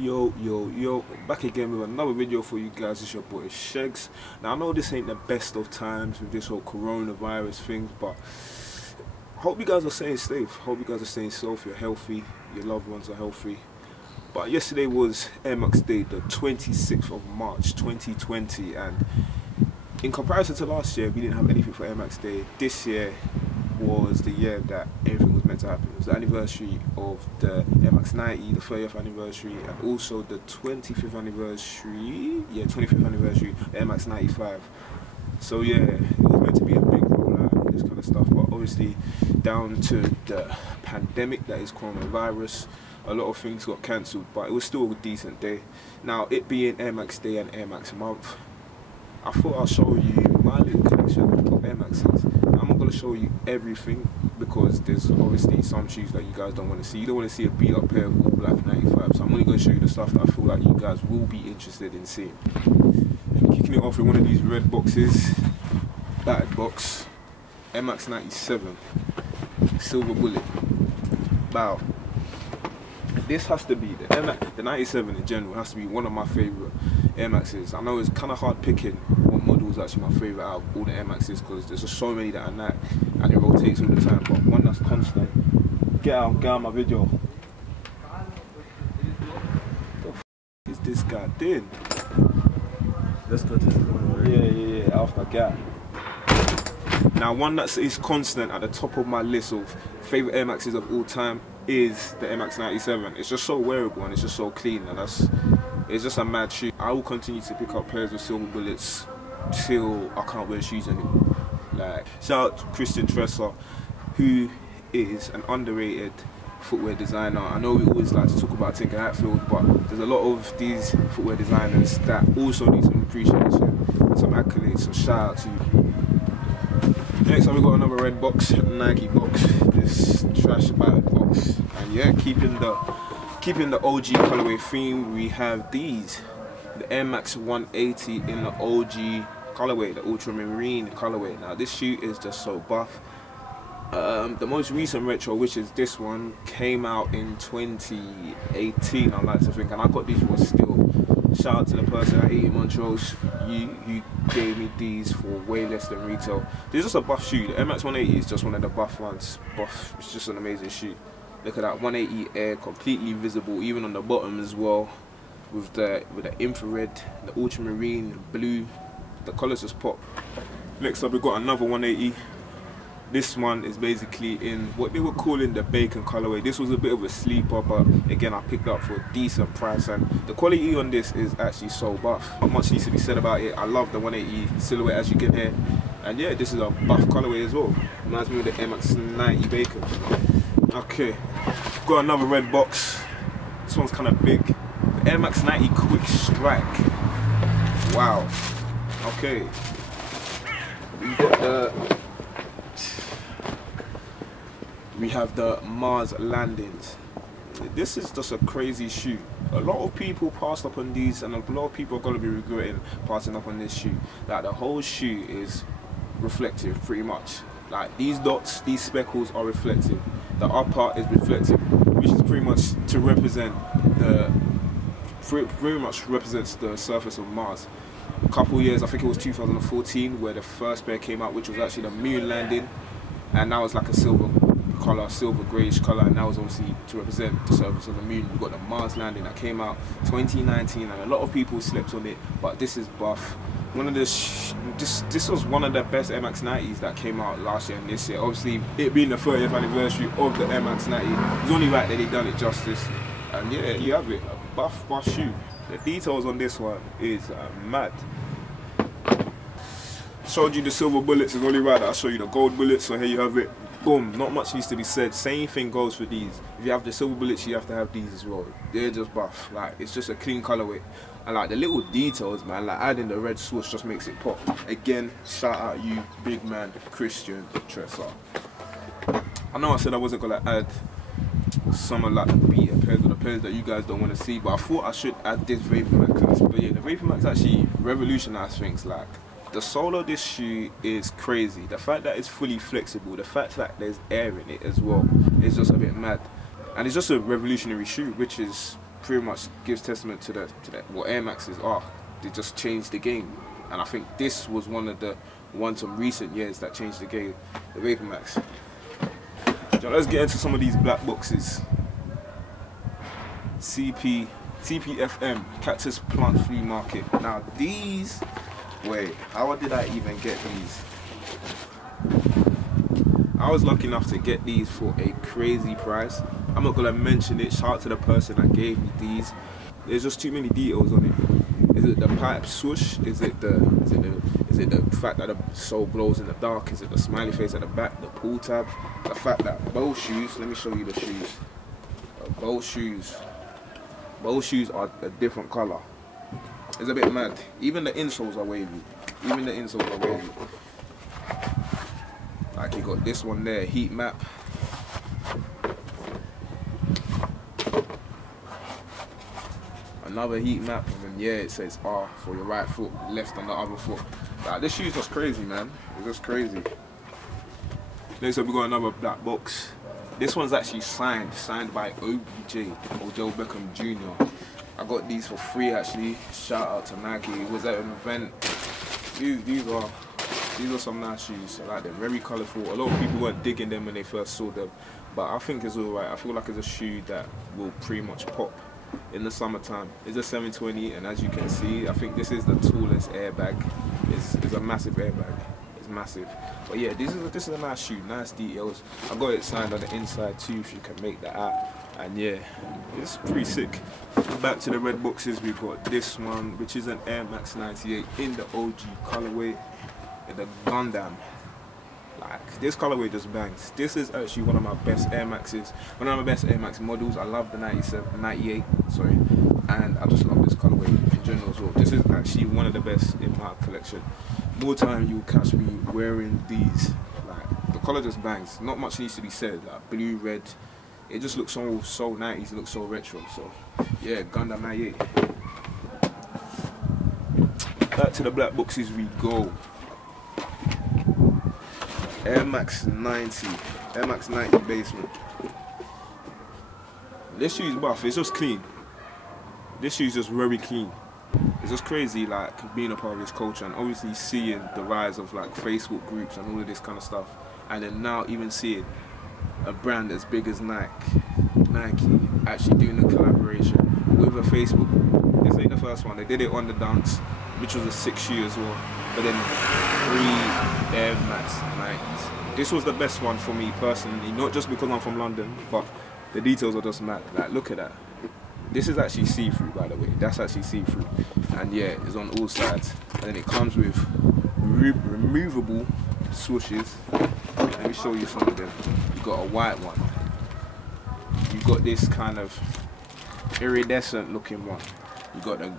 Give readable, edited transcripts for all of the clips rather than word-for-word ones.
Yo, back again with another video for you guys. It's your boy Sheggz. Now I know this ain't the best of times with this whole coronavirus thing, but hope you guys are staying safe. Hope you guys are staying safe, you're healthy, your loved ones are healthy. But yesterday was Emacs Day, the 26th of March 2020, and in comparison to last year, we didn't have anything for Emacs Day. This year was the year that everything was meant to happen. It was the anniversary of the Emacs 90, the 30th anniversary, and also the 25th anniversary, 25th anniversary of Emacs 95. So yeah, it was meant to be a big rollout and this kind of stuff, but obviously down to the pandemic that is coronavirus, a lot of things got cancelled, but it was still a decent day. Now, it being Emacs Day and Emacs month, I thought I'll show you my little collection of Emacs. I'm not going to show you everything because there's obviously some shoes that you guys don't want to see. You don't want to see a beat up pair of all black 95, so I'm only going to show you the stuff that I feel like you guys will be interested in seeing. I'm kicking it off with one of these red boxes, battered box, Emacs 97, silver bullet. Wow. This has to be, the 97 in general has to be one of my favourite Air Maxes. I know it's kind of hard picking what model is actually my favourite out of all the Air Maxes because there's just so many that are not, and it rotates all the time, but one that's constant. Get out my video. What the f is this guy doing? Let's go to this one. Yeah, after gap. Now, one that is constant at the top of my list of favourite Air Maxes of all time is the Emacs 97. It's just so wearable and it's just so clean, and it's just a mad shoe. I will continue to pick up pairs of silver bullets till I can't wear shoes anymore. Like, shout out to Christian Tresser, who is an underrated footwear designer. I know we always like to talk about Tinker Hatfield, but there's a lot of these footwear designers that also need some appreciation, some accolades, so shout out to you. Next up, we got another red box, Nike box, this trash battered box, and yeah, keeping the OG colorway theme, we have these, the Emacs 180 in the OG colorway, the ultramarine colorway. Now this shoe is just so buff. The most recent retro, which is this one, came out in 2018, I like to think, and I got these for still. Shout out to the person at 80 Montrose, you gave me these for way less than retail. This is just a buff shoe. The Emacs 180 is just one of the buff ones. Buff, it's just an amazing shoe. Look at that 180 Air, completely visible, even on the bottom as well, with the infrared, the ultramarine, the blue, the colours just pop. Next up, we got another 180. This one is basically in what they were calling the bacon colorway. This was a bit of a sleeper, but again, I picked up for a decent price, and the quality on this is actually so buff. Not much needs to be said about it. I love the 180 silhouette, as you can hear, and yeah, this is a buff colorway as well. Reminds me of the Emacs 90 bacon. Okay, got another red box. This one's kind of big. The Emacs 90 Quick Strike. Wow. Okay, we have the Mars landings. This is just a crazy shoe. A lot of people passed up on these, and a lot of people are going to be regretting passing up on this shoe. Like, the whole shoe is reflective, pretty much. Like, these dots, these speckles are reflective. The upper is reflective, which is pretty much to represent very much represents the surface of Mars. A couple years, I think it was 2014, where the first pair came out, which was actually the moon landing, and that was like a silver color, silver greyish color, and that was obviously to represent the surface of the moon. We've got the Mars landing that came out 2019, and a lot of people slept on it, but this is buff. This was one of the best Emacs 90s that came out last year and this year. Obviously, it being the 30th anniversary of the Emacs 90, it's only right that they done it justice. And yeah, you have it, a buff shoe. The details on this one is mad. Showed you the silver bullets, it's only right that I show you the gold bullets, so here you have it. Boom, not much needs to be said. Same thing goes for these. If you have the silver bullets, you have to have these as well. They're just buff. Like, it's just a clean colorway. And like the little details, man, like adding the red swoosh just makes it pop. Again, shout out you, big man, Christian Tresser. I know I said I wasn't gonna add some of like the beater pairs or the pairs that you guys don't want to see, but I thought I should add this VaporMax. But yeah, the VaporMax actually revolutionized things. Like, the sole of this shoe is crazy. The fact that it's fully flexible, the fact that there's air in it as well, is just a bit mad. And it's just a revolutionary shoe, which is pretty much gives testament to what Air Maxes are. They just changed the game, and I think this was one of the ones from recent years that changed the game, the Vapor Max. So let's get into some of these black boxes. CPFM, Cactus Plant Flea Market. Now these, wait, how did I even get these? I was lucky enough to get these for a crazy price. I'm not gonna mention it. Shout out to the person that gave me these. There's just too many details on it. Is it the pipe swoosh? Is it the fact that the sole glows in the dark? Is it the smiley face at the back? The pull tab? The fact that both shoes. Let me show you the shoes. Both shoes are a different color. It's a bit mad. Even the insoles are wavy. Like you got this one there, heat map. Another heat map, and then yeah, it says R for your right foot, left on the other foot. Like this shoe's just crazy, man. It's just crazy. Next up we got another black box. This one's actually signed by OBJ, Odell Beckham Jr. I got these for free actually. Shout out to Nike. It was at an event. These are some nice shoes. I like them. Very colourful. A lot of people weren't digging them when they first saw them, but I think it's alright. I feel like it's a shoe that will pretty much pop in the summertime. It's a 720, and as you can see, I think this is the tallest airbag. It's a massive airbag. It's massive. But yeah, this is a nice shoe. Nice details. I got it signed on the inside too, if you can make that out. And yeah, it's pretty sick. Back to the red boxes, we've got this one, which is an Air Max 98 in the OG colorway, in the Gundam. Like, this colorway just bangs. This is actually one of my best Air Maxes, one of my best Air Max models. I love the 98, sorry, and I just love this colorway in general as well. This is actually one of the best in my collection. More time you'll catch me wearing these. Like, the color just bangs. Not much needs to be said. Like blue, red. It just looks so 90s, it looks so retro. So yeah, Gundam 98. Back to the black boxes we go. Air Max 90, Air Max 90 basement. This shoe is buff, it's just clean. This shoe is just very clean. It's just crazy, like, being a part of this culture and obviously seeing the rise of like Facebook groups and all of this kind of stuff, and then now even seeing a brand as big as Nike actually doing a collaboration with a Facebook. This ain't the first one. They did it on the Dance, which was a 6 shoe as well, but then 3 Air Max 90s. This was the best one for me personally, not just because I'm from London, but the details are just mad. Like, look at that. This is actually see-through, by the way. That's actually see-through, and yeah, it's on all sides. And then it comes with removable swooshes. Let me show you some of them. You got a white one. You got this kind of iridescent looking one. You got the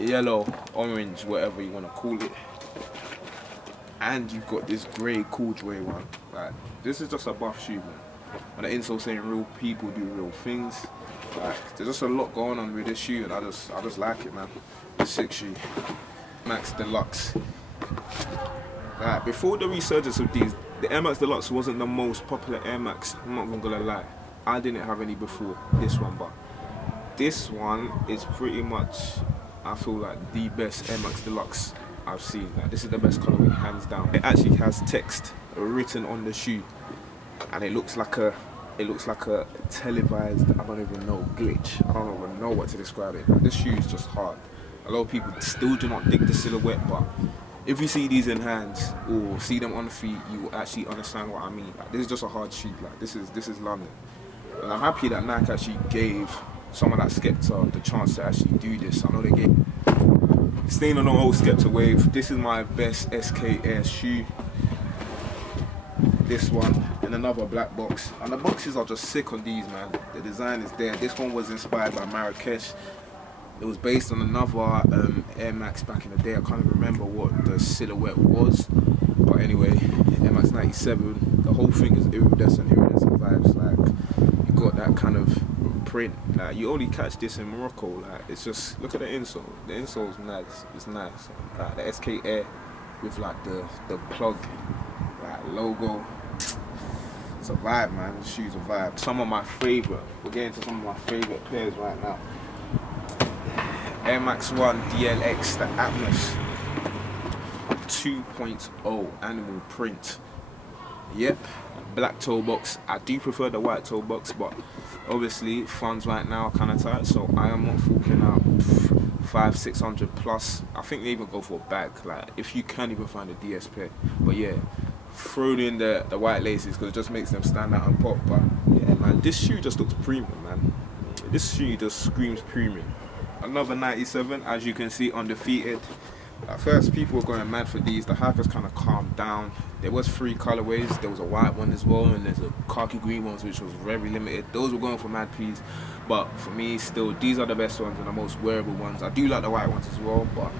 yellow, orange, whatever you want to call it. And you've got this grey corduroy one. Like, this is just a buff shoe, man. And the insole saying real people do real things. Like, there's just a lot going on with this shoe, and I just like it, man. It's a sick shoe. Max Deluxe. Like, before the resurgence of these, the Air Max Deluxe wasn't the most popular Air Max. I'm not even gonna lie. I didn't have any before this one, but this one is pretty much, I feel like, the best Air Max Deluxe I've seen. Like, this is the best colorway, hands down. It actually has text written on the shoe, and it looks like a televised, I don't even know, glitch. I don't even know what to describe it. Like, this shoe is just hard. A lot of people still do not dig the silhouette, but if you see these in hands or see them on the feet, you will actually understand what I mean. Like, this is just a hard shoe. Like, this is London, and I'm happy that Nike actually gave someone like Skepta the chance to actually do this. I know they gave. Staying on the whole Skepta wave, this is my best SK Air shoe. This one and another black box, and the boxes are just sick on these, man. The design is there. This one was inspired by Marrakesh. It was based on another Air Max back in the day. I can't even remember what the silhouette was, but anyway, Air Max 97. The whole thing is iridescent vibes. Like, you got that kind of print. Like, you only catch this in Morocco. Like, it's just, look at the insole. The insole is nice. It's nice. Like, the SK Air with like the plug, like, logo. It's a vibe, man. The shoe's a vibe. Some of my favorite. We're getting to some of my favorite pairs right now. Air Max 1 DLX, the Atmos 2.0 animal print. Yep, black toe box. I do prefer the white toe box, but obviously funds right now are kind of tight, so I am not forking out 500-600 plus. I think they even go for a bag, like if you can't even find a DS pair. But yeah, throw in the white laces because it just makes them stand out and pop. But yeah, man, this shoe just looks premium, man. This shoe just screams premium. Another 97, as you can see, undefeated. At first, people were going mad for these. The hype has kind of calmed down. There was 3 colorways. There was a white one as well, and there's a khaki green ones, which was very limited. Those were going for mad peas, but for me, still, these are the best ones and the most wearable ones. I do like the white ones as well, but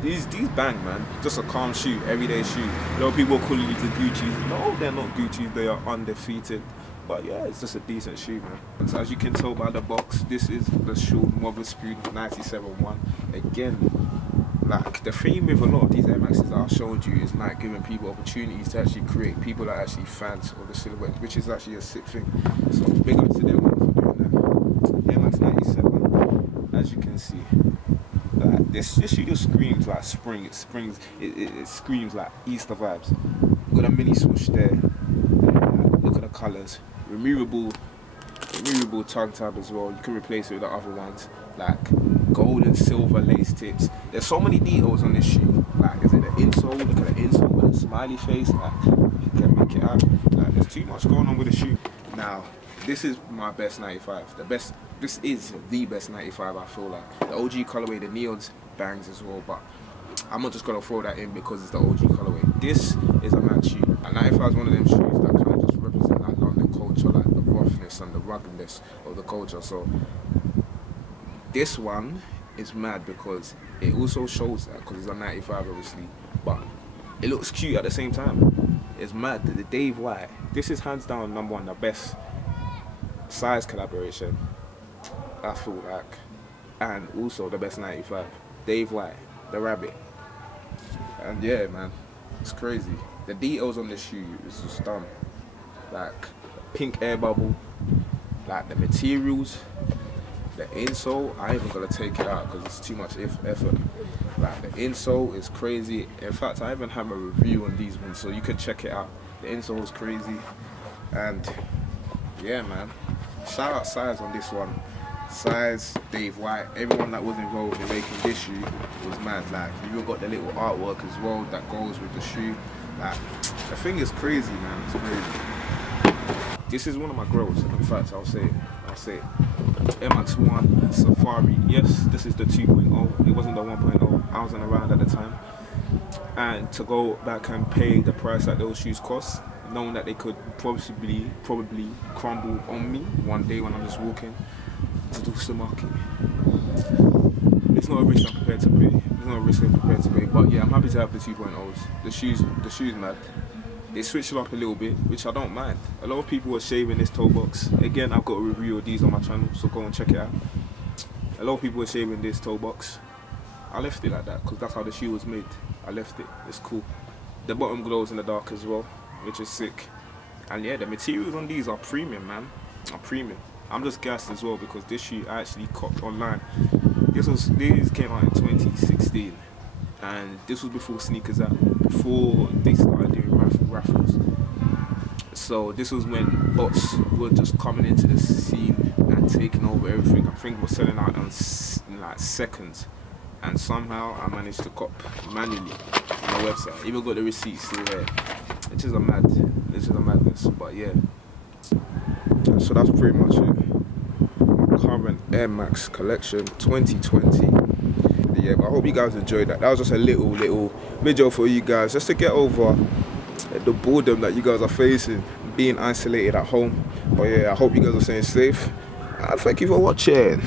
these bang, man. Just a calm shoe, everyday shoe. A lot of people are calling these the Gucci's. No, they're not Gucci's. They are undefeated. But yeah, it's just a decent shoe, man. So as you can tell by the box, this is the Short Wotherspoon 97-1. Again, like the theme with a lot of these Air Maxes that I've showed you is like giving people opportunities to actually create, people that are actually fans of the silhouette, which is actually a sick thing. So big up to them for doing that. Air Max 97, as you can see, like this shoe just screams like spring. It screams like Easter vibes. Got a mini swoosh there. Look at the colours. Removable tongue tab as well. You can replace it with the other ones, like gold and silver lace tips. There's so many details on this shoe. Like, is it the insole? Look at the insole with a smiley face. Like, you can make it out. Like, there's too much going on with the shoe. Now, this is my best 95. This is the best 95. I feel like the OG colorway, the neons bangs as well, but I'm not just gonna throw that in because it's the OG colorway. This is a mad shoe. And 95 is one of them shoes that kind of just represent that London culture, like the roughness and the ruggedness of the culture. So this one is mad because it also shows that, because it's a 95 obviously, but it looks cute at the same time. It's mad. The Dave White, this is hands down #1, the best size collaboration, I feel like, and also the best 95. Dave White, the rabbit. And yeah, man, it's crazy. The details on the shoe is just dumb. Like pink air bubble, like the materials, the insole. I ain't even gonna take it out because it's too much effort. Like the insole is crazy. In fact, I even have a review on these ones, so you can check it out. The insole is crazy, and yeah, man. Shout out Size on this one. Size, Dave White, everyone that was involved in making this shoe was mad. Like, you even got the little artwork as well that goes with the shoe. Like, the thing is crazy, man. It's crazy. This is one of my growth. In fact, I'll say it. Air Max 1 Safari. Yes, this is the 2.0. It wasn't the 1.0. I wasn't around at the time. And to go back and pay the price that those shoes cost, knowing that they could probably crumble on me one day when I'm just walking to do some marketing. It's not a risk I'm prepared to pay. It's not a risk I'm prepared to pay. But yeah, I'm happy to have the 2.0s. The shoes, mad. They switched it up a little bit, which I don't mind. A lot of people were shaving this toe box. Again, I've got a review of these on my channel, so go and check it out. A lot of people were shaving this toe box. I left it like that because that's how the shoe was made. I left it. It's cool. The bottom glows in the dark as well, which is sick. And yeah, the materials on these are premium, man. Are premium. I'm just gassed as well because this shoe I actually copped online. These came out in 2016, and this was before sneakers out, before they started doing raffles. So this was when bots were just coming into the scene and taking over everything. I think we're selling out in like seconds, and somehow I managed to cop manually on the website. Even got the receipts still there. It's just a madness. But yeah, so that's pretty much it. My current Air Max collection 2020. Yeah, but I hope you guys enjoyed that. That was just a little video for you guys, just to get over the boredom that you guys are facing, being isolated at home. But yeah, I hope you guys are staying safe, and thank you for watching.